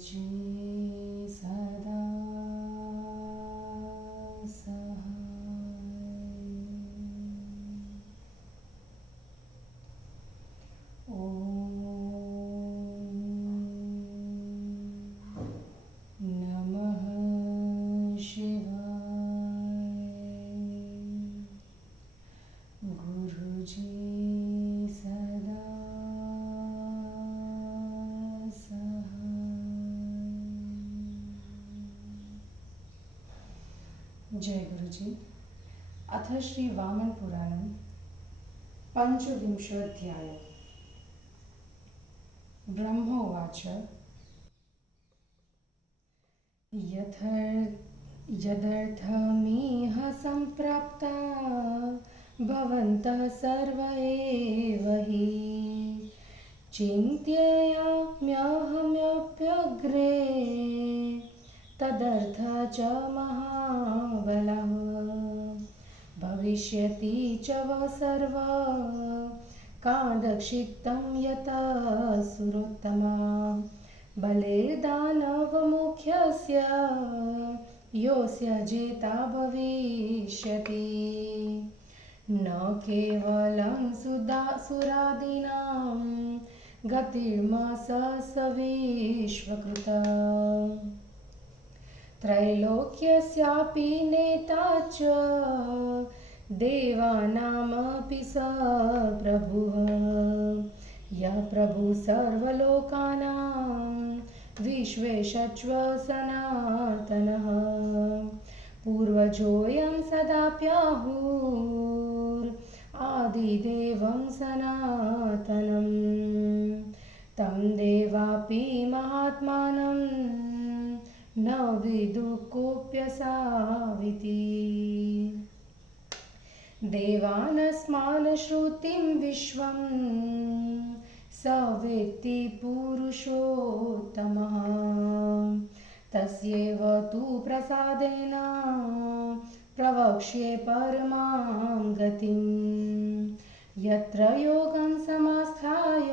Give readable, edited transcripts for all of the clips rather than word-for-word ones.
गुरुजी सदा सहाय। नमः शिवाय। गुरुजी सदा सहाय। जय गुरुजी। अथ श्री वामन पुराणं पंचविंशोऽध्यायः। ब्रह्मोवाच यदर्थमिह सम्प्राप्ता भवन्तः सर्व एव हि चिन्तयाम्यहमप्यग्रे तदर्थ च महाबलः भविष्यति च वः सर्वः कादक्षिप्तं यतः सुरोत्तमा बले दानवमुख्यस्य योऽस्य जेता भविष्यति न केवलं सुरादीनां गतिर्मस विश्वकृता त्रैलोक्यस्यापि नेता च देवानामपि स प्रभुः यः प्रभुः सर्वलोकानां विश्वेशच्व सनातनः पूर्वजोऽयं सदाप्याहुरादिदेवं सनातनं तं देवापि महात्मानं न विदुः कोऽप्यसाविति देवानस्मान् श्रुतिं विश्वं स वेत्ति पुरुषोत्तमः तस्यैव तु प्रसादेन प्रवक्ष्ये परमां गतिं यत्र योगं समास्थाय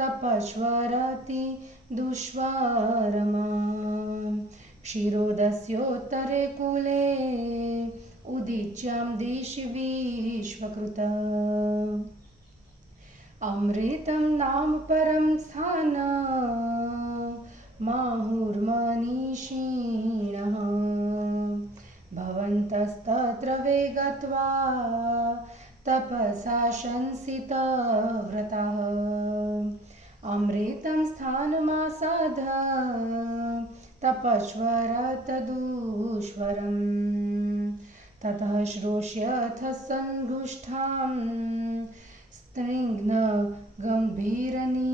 तपस्वरति दुष्वारमा क्षीरोदस्योत्तरे कूले उदीच्यां दिशि विश्वकृता अमृतं नाम परं स्थानं माहुर्मनीषिणः भवन्तस्तत्र वे गत्वा तपसा शंसितव्रताः अमृतं स्थानमासाद तपस्वरत दुष्वरं ततः श्रोष्यथ सङ्गुष्ठां स्निग्ध गम्भीरनिस्वनाम्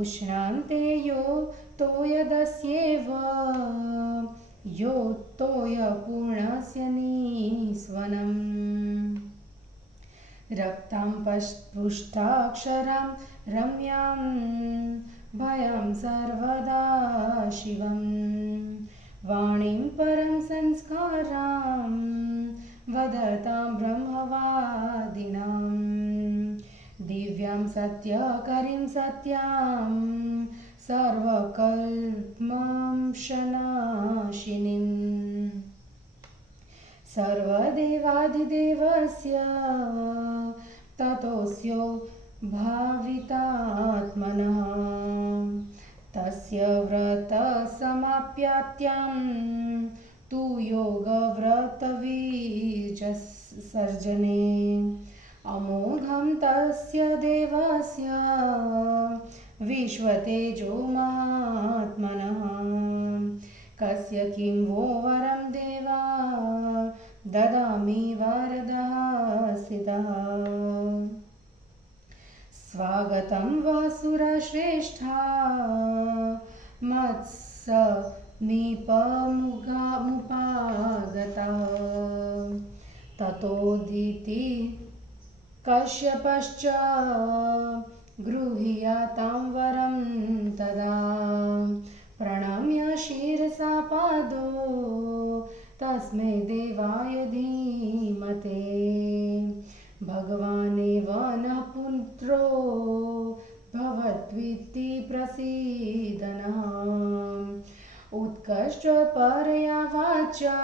उष्णान्ते यो तोयदस्येव यो तोयपूर्णस्य निस्वनम् रक्तां पृष्ठाक्षरां रम्यां भयं सर्वदा शिवं वाणीं परं संस्कारां वदतां ब्रह्मवादिनां दिव्यां सत्यकरीं सत्यां सर्वकल्मषनाशिनीं सर्वदेवादिदेवस्य ततोऽस्यो भावितात्मनः तस्य व्रतसमाप्यात्यां तु योगव्रतबीजसर्जने अमोघं तस्य देवस्य विश्वतेजो महात्मनः कस्य किं वो वरं देवा ददामि वरदः स्थितः स्वागतं वासुरश्रेष्ठा मत्समीपमुपागतः ततोदिति कश्यपश्च गृह्यातां वरं तदा प्रणम्य शिरसा पादो तस्मै देवाय धीमते भगवानेव न पुत्रो भवत्वेति तद्वित्ति प्रसीदनः उत्कर्ष परया वाचा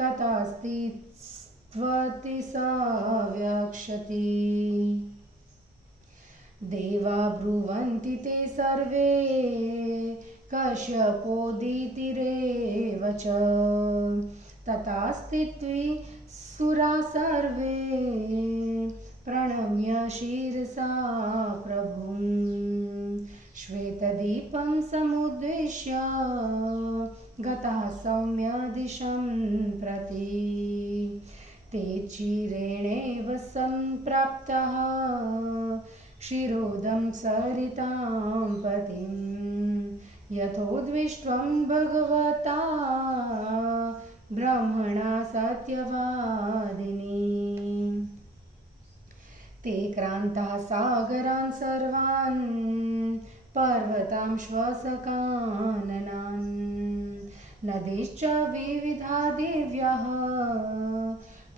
तथास्ति त्वति सव्यक्षति देवा ब्रुवन्ति ते सर्वे कश्यपोदितिरेव च तथास्ति सुरा सर्वे प्रणम्य शीर्षा प्रभुं श्वेतदीपं समुद्दिश्य गताः सौम्य दिशं प्रति ते चिरेणेव सम्प्राप्तः क्षीरोदं सरितां पतिं यथोद्विष्ट्वं भगवता ब्रह्मणा सत्यवादिनी ते क्रान्ताः सागरान् सर्वान् पर्वतां श्वसकाननान् नदीश्च विविधा दिव्याः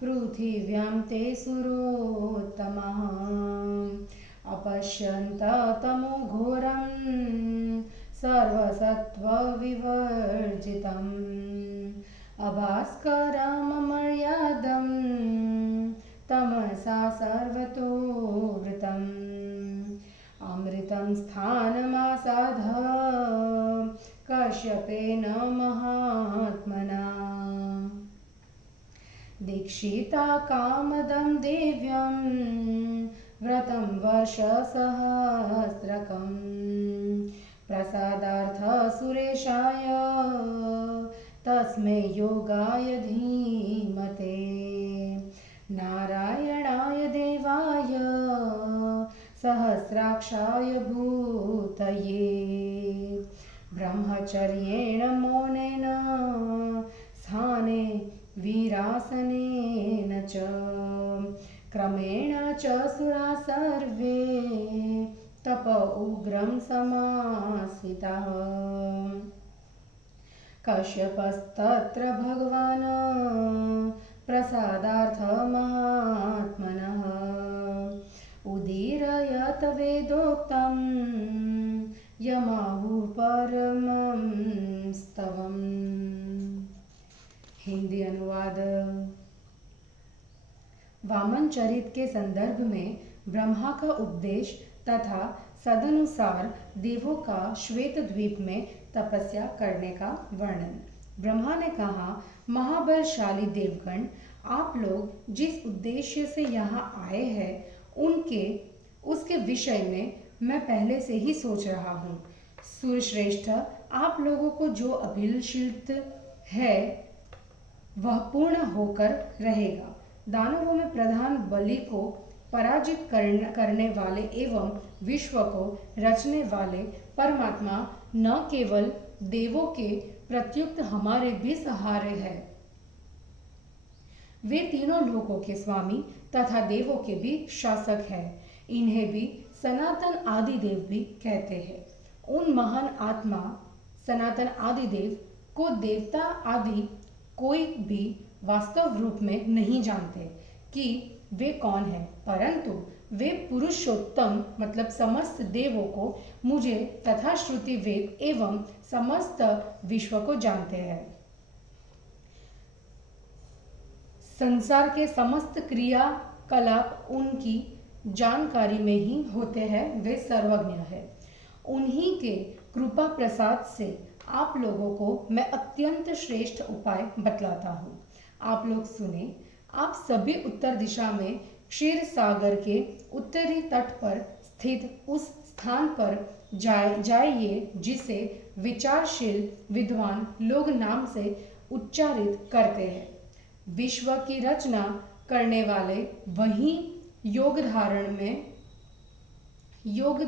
पृथिव्यां ते सुरोत्तमः अपश्यन्त तमो घोरं सर्वसत्त्वविवर्जितम् अभास्करममर्यादं तमसा सर्वतो वृतम् अमृतं स्थानमासाद कश्यपेन महात्मना दीक्षिता कामदं देव्यं व्रतं वर्षसहस्रकम् प्रसादार्थ सुरेशाय तस्मै योगाय धीमते नारायणाय देवाय सहस्राक्षाय भूतये ब्रह्मचर्येण मौनेन स्थाने वीरासनेन च क्रमेण च सुरा सर्वे तप उग्रं समासितः कश्यपस्तत्र भगवान् प्रसादार्थ महात्मनः उदीरयत वेदोक्तं यमाहुः परमं स्तवम्। हिंदी अनुवाद। वामन चरित के संदर्भ में ब्रह्मा का उपदेश तथा सदनुसार देवों का श्वेत द्वीप में तपस्या करने का वर्णन। ब्रह्मा ने कहा, महाबलशाली देवगण, आप लोग जिस उद्देश्य से यहाँ आए हैं उसके विषय में मैं पहले से ही सोच रहा हूँ। सूर्यश्रेष्ठ, आप लोगों को जो अभिलषित है वह पूर्ण होकर रहेगा। दानवों में प्रधान बलि को पराजित करने वाले एवं विश्व को रचने वाले परमात्मा न केवल देवों के प्रत्युक्त हमारे भी सहारे हैं, वे तीनों लोकों के स्वामी तथा देवों के भी शासक हैं। इन्हें भी सनातन आदि देव भी कहते हैं। उन महान आत्मा सनातन आदि देव को देवता आदि कोई भी वास्तव रूप में नहीं जानते कि वे कौन हैं, परंतु वे पुरुषोत्तम मतलब समस्त देवों को, मुझे तथा श्रुति वेद एवं समस्त विश्व को जानते हैं। संसार के समस्त क्रियाकलाप उनकी जानकारी में ही होते हैं, वे सर्वज्ञ हैं। उन्हीं के कृपा प्रसाद से आप लोगों को मैं अत्यंत श्रेष्ठ उपाय बतलाता हूँ। आप लोग सुने। आप सभी उत्तर दिशा में क्षीर सागर के उत्तरी तट पर स्थित उस स्थान पर जाइए जिसे विचारशील विद्वान लोग नाम से उच्चारित करते हैं। विश्व की रचना करने वाले वही योग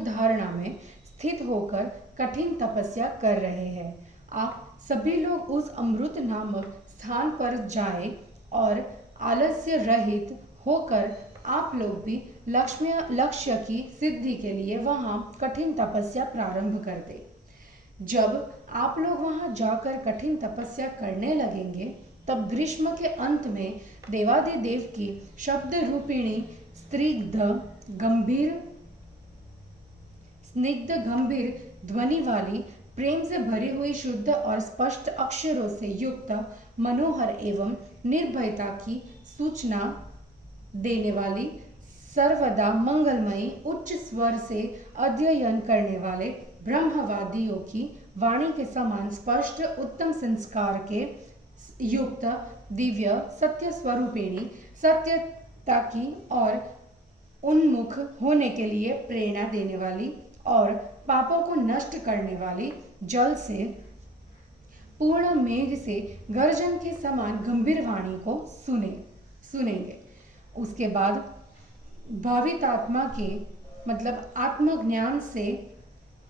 धारणा में स्थित होकर कठिन तपस्या कर रहे हैं। आप सभी लोग उस अमृत नामक स्थान पर जाएं और आलस्य रहित होकर आप लोग भी लक्ष्य की सिद्धि के लिए वहां कठिन तपस्या प्रारंभ कर दें। जब आप लोग वहां जाकर कठिन तपस्या करने लगेंगे, तब ग्रीष्म के अंत में देवादिदेव की शब्द रूपिणी स्त्रीग्ध गंभीर स्निग्ध गंभीर ध्वनि वाली, प्रेम से भरी हुई, शुद्ध और स्पष्ट अक्षरों से युक्त, मनोहर एवं निर्भयता की सूचना देने वाली, सर्वदा मंगलमयी, उच्च स्वर से अध्ययन करने वाले ब्रह्मवादियों की वाणी के समान स्पष्ट, उत्तम संस्कार के युक्त, दिव्य, सत्य स्वरूपिणी, सत्यता की और उन्मुख होने के लिए प्रेरणा देने वाली और पापों को नष्ट करने वाली, जल से पूर्ण मेघ से गर्जन के समान गंभीर वाणी को सुनेंगे। उसके बाद भावितात्मा के मतलब आत्मज्ञान से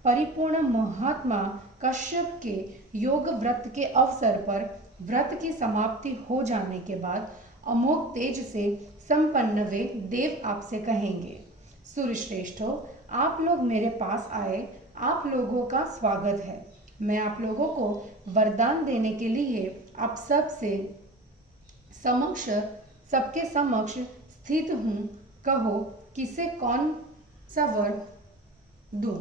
परिपूर्ण महात्मा कश्यप के योग व्रत के अवसर पर व्रत की समाप्ति हो जाने के बाद अमोघ तेज से संपन्न वे देव आपसे कहेंगे, सूर्यश्रेष्ठो, आप लोग मेरे पास आए, आप लोगों का स्वागत है। मैं आप लोगों को वरदान देने के लिए आप सबके समक्ष स्थित हूँ। कहो किसे कौन सा वर दूं?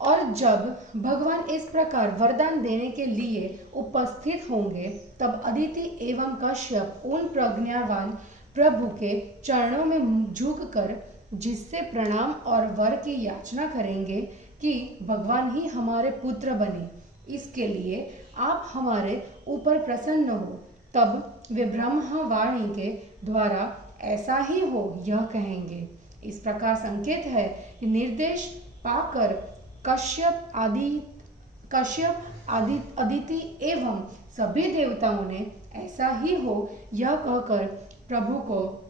और जब भगवान इस प्रकार वरदान देने के लिए उपस्थित होंगे, तब अदिति एवं कश्यप उन प्रज्ञावान प्रभु के चरणों में झुककर जिससे प्रणाम और वर की याचना करेंगे कि भगवान ही हमारे पुत्र बने, इसके लिए आप हमारे ऊपर प्रसन्न हो। तब वे ब्रह्मवाणी के द्वारा ऐसा ही हो यह कहेंगे। इस प्रकार संकेत है कि निर्देश पाकर कश्यप अदिति एवं सभी देवताओं ने ऐसा ही हो यह कहकर प्रभु को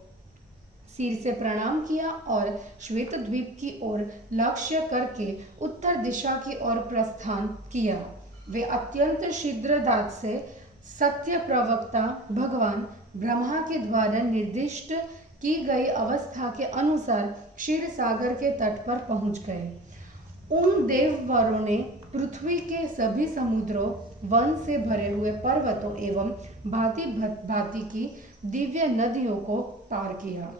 सिर से प्रणाम किया और श्वेत द्वीप की ओर लक्ष्य करके उत्तर दिशा की ओर प्रस्थान किया। वे अत्यंत शीघ्रदात से सत्य प्रवक्ता भगवान ब्रह्मा के द्वारा निर्दिष्ट की गई अवस्था के अनुसार क्षीर सागर के तट पर पहुंच गए। उन देववरों ने पृथ्वी के सभी समुद्रों, वन से भरे हुए पर्वतों एवं भांति भांति की दिव्य नदियों को पार किया।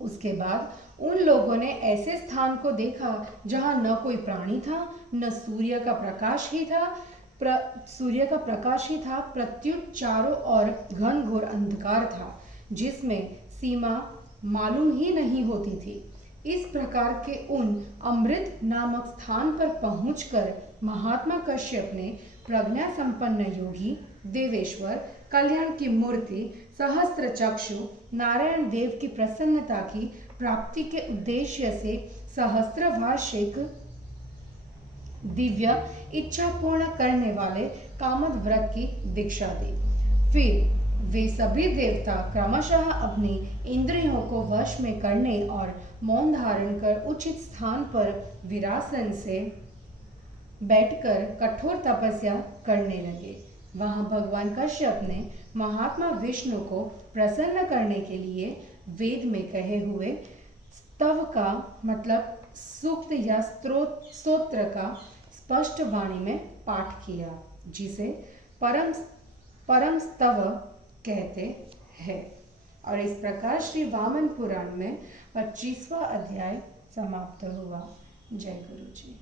उसके बाद उन लोगों ने ऐसे स्थान को देखा जहां न कोई प्राणी था, न सूर्य का प्रकाश ही था, प्रत्युत चारों ओर घनघोर अंधकार था, जिसमें सीमा मालूम ही नहीं होती थी। इस प्रकार के उन अमृत नामक स्थान पर पहुंचकर महात्मा कश्यप ने प्रज्ञा संपन्न योगी, देवेश्वर, कल्याण की मूर्ति, सहस्त्र चक्षु, नारायण देव की प्रसन्नता की प्राप्ति के उद्देश्य से सहस्त्र वार्षिक दिव्य इच्छा पूर्ण करने वाले कामद व्रत की दीक्षा दी। फिर वे सभी देवता क्रमशः अपनी इंद्रियों को वश में करने और मौन धारण कर उचित स्थान पर विरासन से बैठकर कठोर तपस्या करने लगे। वहां भगवान कश्यप ने महात्मा विष्णु को प्रसन्न करने के लिए वेद में कहे हुए स्तव का मतलब सूक्त या स्तोत्र का स्पष्ट वाणी में पाठ किया, जिसे परम स्तव कहते हैं। और इस प्रकार श्री वामन पुराण में 25वां अध्याय समाप्त हुआ। जय गुरु जी।